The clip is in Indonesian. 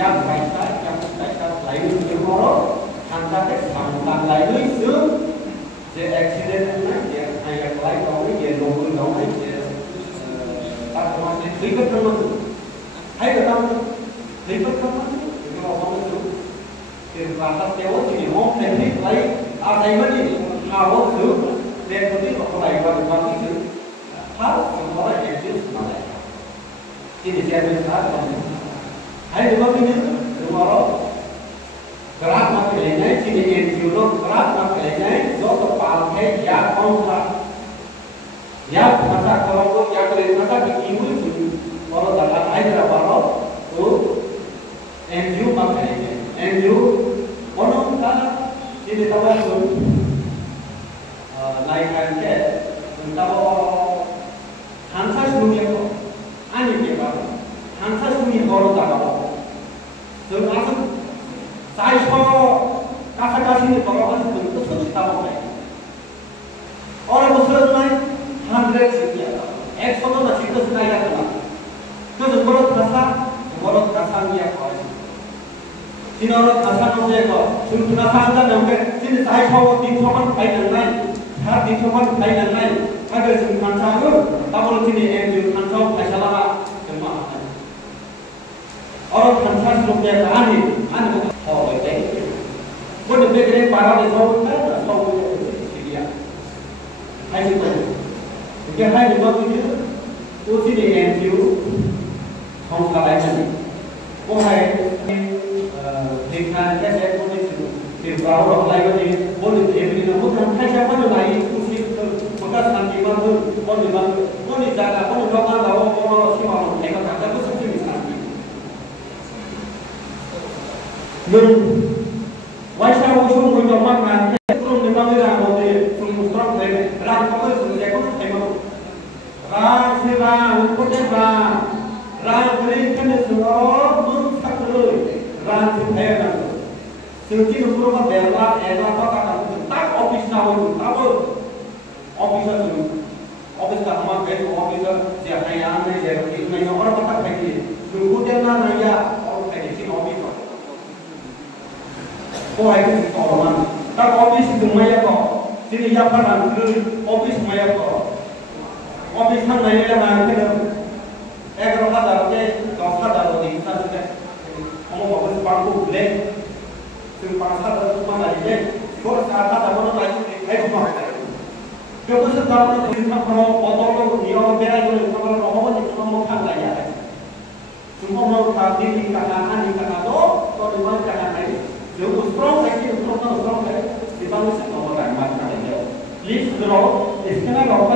yang baik lain bermoro hantar ke sampan lain itu je accident na je ayat lain kau ni je lombor kau ni je tak termasuk ribet termasuk hai betul ribet termasuk kalau orang itu kerana tewas ini mau teknik lain ada yang ni hawa tu dan betul kalau lain kalau itu harus semua adjust malai ini saya berkata hai dua ini tomorrow gerak nak kelihatan sini NGO gerak nak kelihatan जो तो पाल है या कौन सा या मसा kalau तो या kelihatan masa dikimu kalau dapat air berapa तो NGO mak kelihatan NGO orang kita sini tahu tu lain kan ke tahu hansa suami ko ani ke baru hansa suami kalau tahu तो masuk saya kasih ni kalau orang itu terus tahu kan orang muslim lain 100 sekian 100 tu masih terus naik kan tu sebelum terasa ni apa sini orang terasa tu je ko sini terasa anda nampak sini saya tahu 300 baik dan lain 300 baik dan lain agar sini kansa tu tahu sini yang kansa saya salah cuma orang kansa sebelum dia ani oh baik वो डिब्बे के पारा ले जाओ ना सौ सीढ़ियाँ है जी तो क्या है डिब्बा को ये उसी ने एनजीओ हम लगाए नहीं वो है देखना कैसे वो नहीं फिर ब्राउन अप्लाई करने वो एवरी ना वो हम कैसे अपन लगाई उसी मगर शांति में वो नहीं जाता वो लोग ना वो सीमा में लेकर जाता तो सबसे मिसाल Waisha usung untuk makan, terus memang dia mau dia sumustram lagi. Ram kau tu sudah kau tu tengok. Ram siapa, ukut siapa, ram beri kena semua mungkin terus. Ram siapa? Sehingga umur apa berapa, apa kata tak office nak tu, apa officer tu, office kat rumah betul officer siapa yang ni, siapa ni orang tak pergi. Tunggu dia nak naya, orang pergi sini office. Kau itu orang, tak office itu maya kau, sini apa nak office maya kau, office mana yang nak kita, kalau ada orang kalau ada orang di sana saja, kamu bawa sepatu black, sepatu itu mana aja, kalau ada orang lain, semua. Kalau sepatu itu kalau botol itu dia berai itu kalau orang itu semua kan lain. Semua mau tadi di kanan tu, kalau di mana kanan lain. जो स्ट्रॉन्ग है कि स्ट्रॉन्ग है दिमाग से normal time बात करेंगे please draw इसके ना लॉक